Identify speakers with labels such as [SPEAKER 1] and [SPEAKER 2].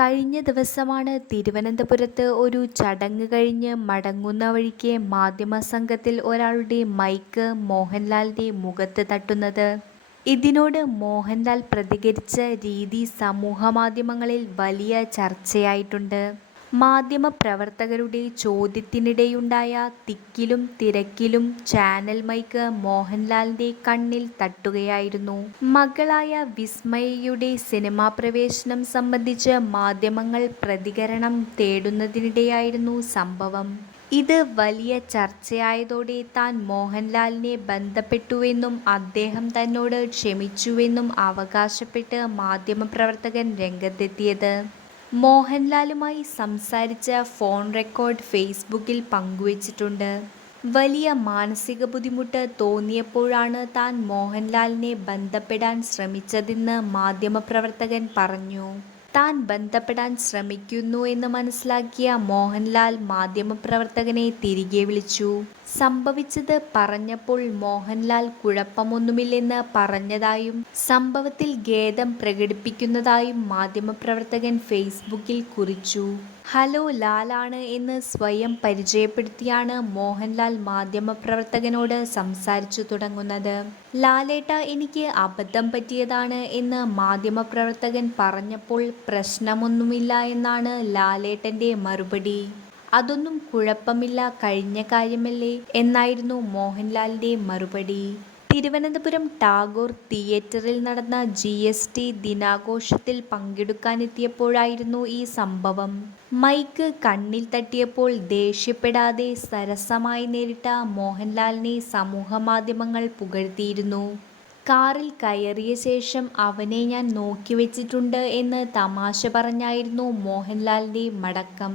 [SPEAKER 1] കഴിഞ്ഞ ദിവസമാണ് തിരുവനന്തപുരത്ത് ഒരു ചടങ്ങ് കഴിഞ്ഞ് മടങ്ങുന്ന വഴിക്ക് മാധ്യമ സംഘത്തിൽ ഒരാളുടെ മൈക്ക് മോഹൻലാലിന്റെ മുഖത്ത് തട്ടുന്നത്. ഇതിനോട് മോഹൻലാൽ പ്രതികരിച്ച രീതി സമൂഹമാധ്യമങ്ങളിൽ വലിയ ചർച്ചയായിട്ടുണ്ട്. മാധ്യമപ്രവർത്തകരുടെ ചോദ്യത്തിനിടെയുണ്ടായ തിക്കിലും തിരക്കിലും ചാനൽ മൈക്ക് മോഹൻലാലിന്റെ കണ്ണിൽ തട്ടുകയായിരുന്നു. മകളായ വിസ്മയയുടെ സിനിമാ പ്രവേശനം സംബന്ധിച്ച് മാധ്യമങ്ങൾ പ്രതികരണം തേടുന്നതിനിടെയായിരുന്നു സംഭവം. ഇത് വലിയ ചർച്ചയായതോടെ താൻ മോഹൻലാലിനെ ബന്ധപ്പെട്ടുവെന്നും അദ്ദേഹം തന്നോട് ക്ഷമിച്ചുവെന്നും അവകാശപ്പെട്ട് മാധ്യമപ്രവർത്തകൻ രംഗത്തെത്തിയത്. മോഹൻലാലുമായി സംസാരിച്ച ഫോൺ റെക്കോർഡ് ഫേസ്ബുക്കിൽ പങ്കുവച്ചിട്ടുണ്ട്. വലിയ മാനസിക ബുദ്ധിമുട്ട് തോന്നിയപ്പോഴാണ് താൻ മോഹൻലാലിനെ ബന്ധപ്പെടാൻ ശ്രമിച്ചതെന്ന് മാധ്യമപ്രവർത്തകൻ പറഞ്ഞു. താൻ ബന്ധപ്പെടാൻ ശ്രമിക്കുന്നു എന്ന് മനസ്സിലാക്കിയ മോഹൻലാൽ മാധ്യമപ്രവർത്തകനെ തിരികെ വിളിച്ചു. സംഭവിച്ചത് പറഞ്ഞപ്പോൾ മോഹൻലാൽ കുഴപ്പമൊന്നുമില്ലെന്ന് പറഞ്ഞതായും സംഭവത്തിൽ ഖേദം പ്രകടിപ്പിക്കുന്നതായും മാധ്യമപ്രവർത്തകൻ ഫേസ്ബുക്കിൽ കുറിച്ചു. ഹലോ ലാലാണ് എന്ന് സ്വയം പരിചയപ്പെടുത്തിയാണ് മോഹൻലാൽ മാധ്യമപ്രവർത്തകനോട് സംസാരിച്ചു തുടങ്ങുന്നത്. ലാലേട്ട എനിക്ക് അബദ്ധം പറ്റിയതാണ് എന്ന് മാധ്യമപ്രവർത്തകൻ പറഞ്ഞപ്പോൾ പ്രശ്നമൊന്നുമില്ല എന്നാണ് ലാലേട്ടന്റെ മറുപടി. അതൊന്നും കുഴപ്പമില്ല കഴിഞ്ഞ കാര്യമല്ലേ എന്നായിരുന്നു മോഹൻലാലിന്റെ മറുപടി. തിരുവനന്തപുരം ടാഗോർ തിയേറ്ററിൽ നടന്ന ജി എസ് ടി ദിനാഘോഷത്തിൽ പങ്കെടുക്കാനെത്തിയപ്പോഴായിരുന്നു ഈ സംഭവം. മൈക്ക് കണ്ണിൽ തട്ടിയപ്പോൾ ദേഷ്യപ്പെടാതെ സരസമായി നേരിട്ട മോഹൻലാലിനെ സമൂഹമാധ്യമങ്ങൾ പുകഴ്ത്തിയിരുന്നു. കാറിൽ കയറിയ ശേഷം അവനെ ഞാൻ നോക്കി വെച്ചിട്ടുണ്ട് എന്ന് തമാശ പറഞ്ഞായിരുന്നു മോഹൻലാലിന്റെ മടക്കം.